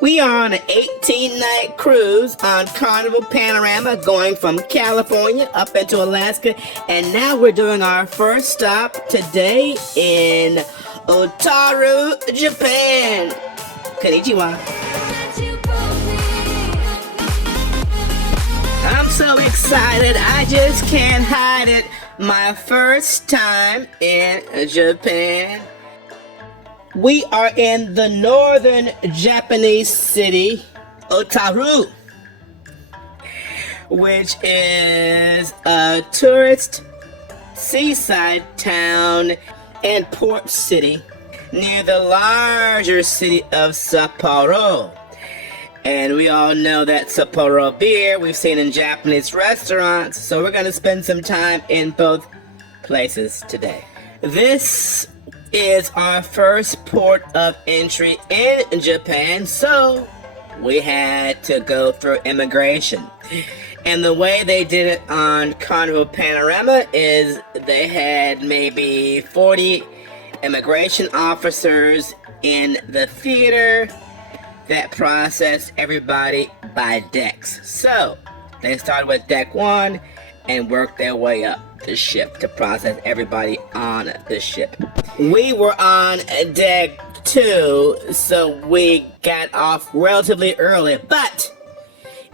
We are on an 18-night cruise on Carnival Panorama going from California up into Alaska, and now we're doing our first stop today in Otaru, Japan. Konnichiwa. I'm so excited, I just can't hide it. My first time in Japan. We are in the northern Japanese city, Otaru, which is a tourist seaside town and port city near the larger city of Sapporo. And we all know that Sapporo beer we've seen in Japanese restaurants, so we're going to spend some time in both places today. This is our first port of entry in Japan, so we had to go through immigration. And the way they did it on Carnival Panorama is they had maybe 40 immigration officers in the theater that processed everybody by decks. So they started with deck 1 and worked their way up the ship to process everybody on the ship. We were on deck 2, so we got off relatively early, but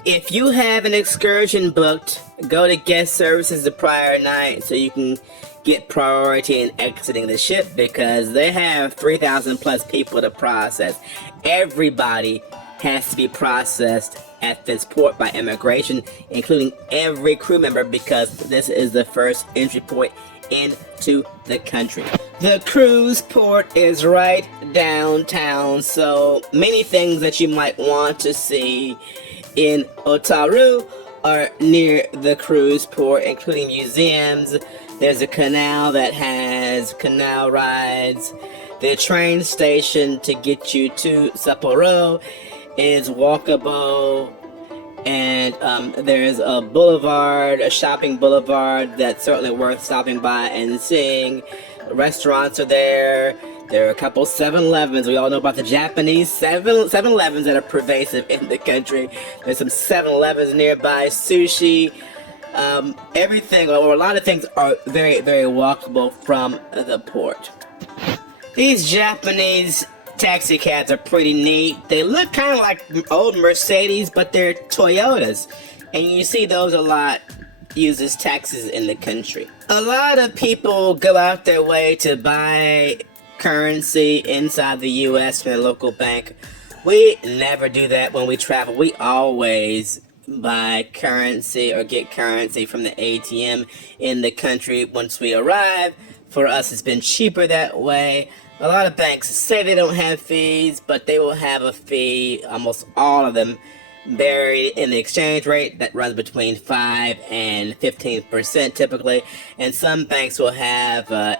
if you have an excursion booked, go to guest services the prior night so you can get priority in exiting the ship, because they have 3,000 plus people to process. Everybody has to be processed at this port by immigration, including every crew member, because this is the first entry point into the country. The cruise port is right downtown, so many things that you might want to see in Otaru are near the cruise port, including museums. There's a canal that has canal rides. The train station to get you to Sapporo is walkable, and there's a boulevard, a shopping boulevard that's certainly worth stopping by and seeing. Restaurants are there. There are a couple 7-Elevens. We all know about the Japanese 7-Elevens that are pervasive in the country. There's some 7-Elevens nearby, sushi, everything, or a lot of things are very, very walkable from the port. These Japanese taxi cabs are pretty neat. They look kind of like old Mercedes, but they're Toyotas. And you see those a lot used as taxis in the country. A lot of people go out their way to buy currency inside the U.S. from a local bank. We never do that when we travel. We always buy currency or get currency from the ATM in the country once we arrive. For us, it's been cheaper that way. A lot of banks say they don't have fees, but they will have a fee, almost all of them, buried in the exchange rate that runs between 5 and 15% typically. And some banks will have $7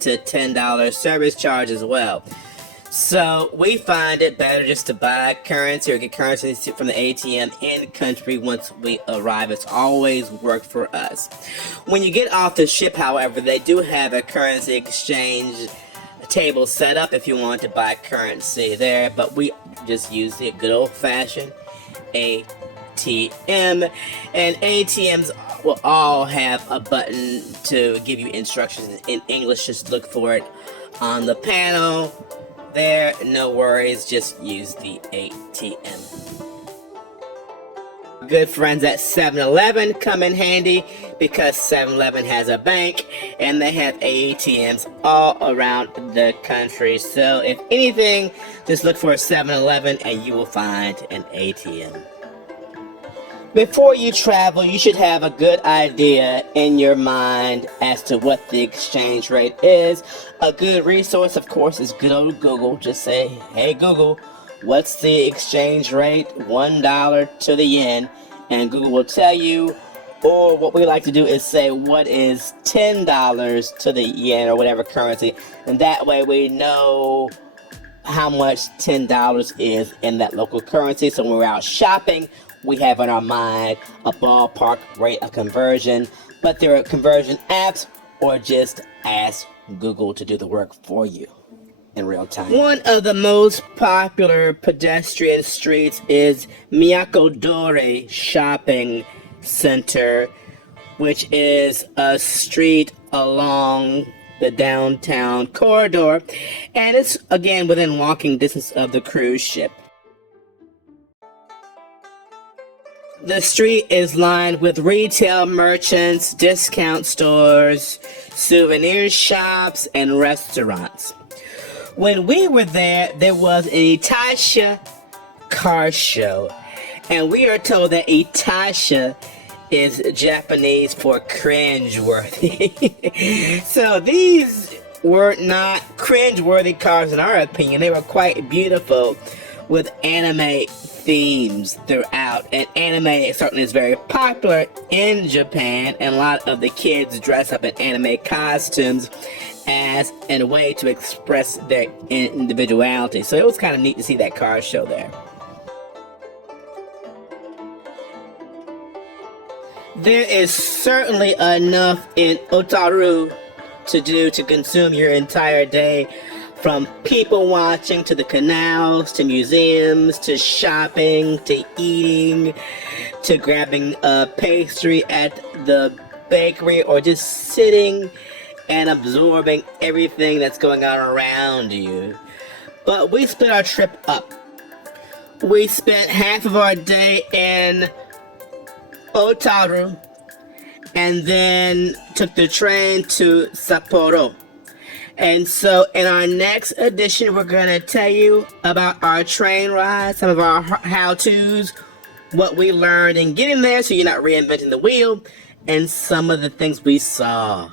to $10 service charge as well. So we find it better just to buy currency or get currency from the ATM in country once we arrive. It's always worked for us. When you get off the ship, however, they do have a currency exchange table set up if you want to buy currency there, but we just use the good old-fashioned ATM, and ATMs will all have a button to give you instructions in English. Just look for it on the panel there. No worries, just use the ATM. Good friends at 7-Eleven come in handy, because 7-Eleven has a bank and they have ATMs all around the country. So if anything, just look for a 7-Eleven and you will find an ATM. Before you travel, you should have a good idea in your mind as to what the exchange rate is. A good resource, of course, is good old Google. Just say, hey Google, what's the exchange rate? $1 to the yen, and Google will tell you. Or what we like to do is say, what is $10 to the yen, or whatever currency, and that way we know how much $10 is in that local currency. So when we're out shopping, we have in our mind a ballpark rate of conversion. But there are conversion apps, or just ask Google to do the work for you. in real time. One of the most popular pedestrian streets is Miyakodore Shopping Center, which is a street along the downtown corridor, and it's again within walking distance of the cruise ship. The street is lined with retail merchants, discount stores, souvenir shops, and restaurants. When we were there, there was an Itasha car show, and we are told that Itasha is Japanese for cringeworthy. So these were not cringeworthy cars in our opinion. They were quite beautiful with anime themes throughout, and anime certainly is very popular in Japan, and a lot of the kids dress up in anime costumes as a way to express their individuality. So it was kind of neat to see that car show there. There is certainly enough in Otaru to do to consume your entire day, from people watching to the canals to museums to shopping to eating to grabbing a pastry at the bakery, or just sitting and absorbing everything that's going on around you. But we split our trip up. We spent half of our day in Otaru and then took the train to Sapporo. And so in our next edition, we're going to tell you about our train ride, some of our how-tos, what we learned in getting there so you're not reinventing the wheel, and some of the things we saw.